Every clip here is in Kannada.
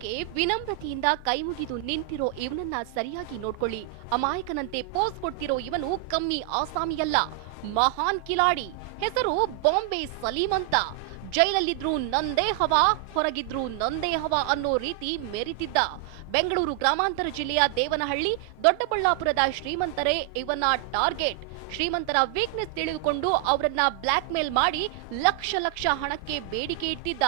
ಕೊನೆಗೆ ವಿನಮ್ರತೆಯಿಂದ ಕೈಮುಗಿದು ನಿಂತಿರೋ ಇವನನ್ನ ಸರಿಯಾಗಿ ನೋಡ್ಕೊಳ್ಳಿ. ಅಮಾಯಕನಂತೆ ಪೋಸ್ ಕೊಡ್ತಿರೋ ಇವನು ಕಮ್ಮಿ ಆಸಾಮಿಯಲ್ಲ, ಮಹಾನ್ ಕಿಲಾಡಿ. ಹೆಸರು ಬಾಂಬೆ ಸಲೀಂ ಅಂತ. ಜೈಲಲ್ಲಿದ್ರು ನಂದೇ ಹವಾ, ಹೊರಗಿದ್ರು ನಂದೇ ಹವಾ ಅನ್ನೋ ರೀತಿ ಮೆರಿತಿದ್ದ. ಬೆಂಗಳೂರು ಗ್ರಾಮಾಂತರ ಜಿಲ್ಲೆಯ ದೇವನಹಳ್ಳಿ, ದೊಡ್ಡಬಳ್ಳಾಪುರದ ಶ್ರೀಮಂತರೇ ಇವನ ಟಾರ್ಗೆಟ್. ಶ್ರೀಮಂತರ ವೀಕ್ನೆಸ್ ತಿಳಿದುಕೊಂಡು ಅವರನ್ನ ಬ್ಲಾಕ್ ಮೇಲ್ ಮಾಡಿ ಲಕ್ಷ ಲಕ್ಷ ಹಣಕ್ಕೆ ಬೇಡಿಕೆ ಇಟ್ಟಿದ್ದ.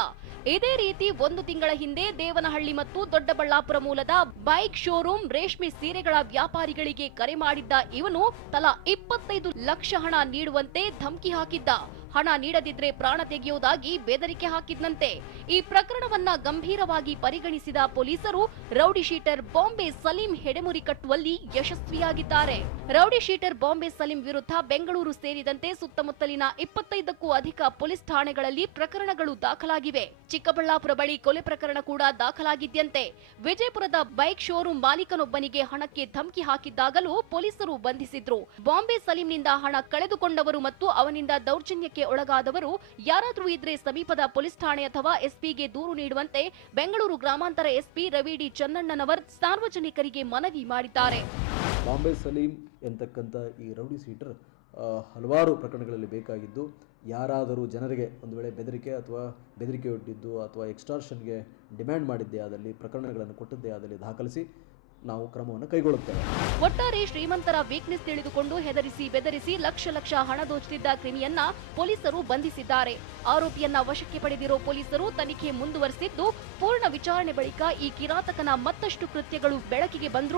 ಇದೇ ರೀತಿ 1 ತಿಂಗಳ ಹಿಂದೆ ದೇವನಹಳ್ಳಿ ಮತ್ತು ದೊಡ್ಡಬಳ್ಳಾಪುರ ಮೂಲದ ಬೈಕ್ ಶೋರೂಮ್ ರೇಷ್ಮೆ ಸೀರೆಗಳ ವ್ಯಾಪಾರಿಗಳಿಗೆ ಕರೆ ಮಾಡಿದ್ದ ಇವನು ತಲಾ 25 ಲಕ್ಷ ಹಣ ನೀಡುವಂತೆ ಧಮಕಿ ಹಾಕಿದ್ದ. ಹಣ ನೀಡದಿದ್ರೆ ಪ್ರಾಣ ತೆಗೆಯುವುದಾಗಿ ಬೆದರಿಕೆ ಹಾಕಿದ್ನಂತೆ. ಈ ಪ್ರಕರಣವನ್ನ ಗಂಭೀರವಾಗಿ ಪರಿಗಣಿಸಿದ ಪೊಲೀಸರು ರೌಡಿ ಶೀಟರ್ ಬಾಂಬೆ ಸಲೀಂ ಹೆಡೆಮುರಿ ಕಟ್ಟುವಲ್ಲಿ ಯಶಸ್ವಿಯಾಗಿದ್ದಾರೆ. ರೌಡಿ ಶೀಟರ್ ಬಾಂಬೆ ಸಲೀಂ ವಿರುದ್ಧ ಬೆಂಗಳೂರು ಸೇರಿದಂತೆ ಸುತ್ತಮುತ್ತಲಿನ 25ಕ್ಕೂ ಅಧಿಕ ಪೊಲೀಸ್ ಠಾಣೆಗಳಲ್ಲಿ ಪ್ರಕರಣಗಳು ದಾಖಲಾಗಿವೆ. ಚಿಕ್ಕಬಳ್ಳಾಪುರ ಬಳಿ ಕೊಲೆ ಪ್ರಕರಣ ಕೂಡ ದಾಖಲಾಗಿದ್ಯಂತೆ. ವಿಜಯಪುರದ ಬೈಕ್ ಶೋರೂಮ್ ಮಾಲೀಕನೊಬ್ಬನಿಗೆ ಹಣಕ್ಕೆ ಧಮಕಿ ಹಾಕಿದ್ದಾಗಲೂ ಪೊಲೀಸರು ಬಂಧಿಸಿದ್ರು. ಬಾಂಬೆ ಸಲೀಂನಿಂದ ಹಣ ಕಳೆದುಕೊಂಡವರು ಮತ್ತು ಅವನಿಂದ ದೌರ್ಜನ್ಯಕ್ಕೆ ಒಳಗಾದವರು ಯಾರಾದರೂ ಇದ್ರೆ ಸಮೀಪದ ಪೊಲೀಸ್ ಠಾಣೆ ಅಥವಾ ಎಸ್ಪಿಗೆ ದೂರು ನೀಡುವಂತೆ ಬೆಂಗಳೂರು ಗ್ರಾಮಾಂತರ ಎಸ್ಪಿ ರವಿ ಡಿ ಚನ್ನಣ್ಣನವರ್ ಸಾರ್ವಜನಿಕರಿಗೆ ಮನವಿ ಮಾಡಿದ್ದಾರೆ. ಬಾಂಬೆ ಸಲೀಂ ಎಂತಕ್ಕಂಥ ಈ ರೌಡಿ ಶೀಟರ್ ಹಲವಾರು ಪ್ರಕರಣಗಳಲ್ಲಿ ಬೇಕಾಗಿದ್ದು, ಯಾರಾದರೂ ಜನರಿಗೆ ಒಂದು ವೇಳೆ ಬೆದರಿಕೆ ಅಥವಾ ಬೆದರಿಕೆ ಒಡ್ಡಿದ್ದು ಅಥವಾ ಎಕ್ಸ್ಟಾರ್ಷನ್ಗೆ ಡಿಮ್ಯಾಂಡ್ ಮಾಡಿದ್ದೇ ಆದಲ್ಲಿ, ಪ್ರಕರಣಗಳನ್ನು ಕೊಟ್ಟದ್ದೇ ಆದಲ್ಲಿ ದಾಖಲಿಸಿ ನಾವು ಕ್ರಮವನ್ನು ಕೈಗೊಳ್ಳುತ್ತೇವೆ. ಒಟ್ಟಾರೆ ಶ್ರೀಮಂತರ ವೀಕ್ನೆಸ್ ತಿಳಿದುಕೊಂಡು ಹೆದರಿಸಿ ಬೆದರಿಸಿ ಲಕ್ಷ ಲಕ್ಷ ಹಣ ದೋಚುತ್ತಿದ್ದ ಕ್ರಿಮಿಯನ್ನ ಪೊಲೀಸರು ಬಂಧಿಸಿದ್ದಾರೆ. ಆರೋಪಿಯನ್ನ ವಶಕ್ಕೆ ಪಡೆದಿರೋ ಪೊಲೀಸರು ತನಿಖೆ ಮುಂದುವರೆಸಿದ್ದು, ಪೂರ್ಣ ವಿಚಾರಣೆ ಬಳಿಕ ಈ ಕಿರಾತಕನ ಮತ್ತಷ್ಟು ಕೃತ್ಯಗಳು ಬೆಳಕಿಗೆ ಬಂದ್ರು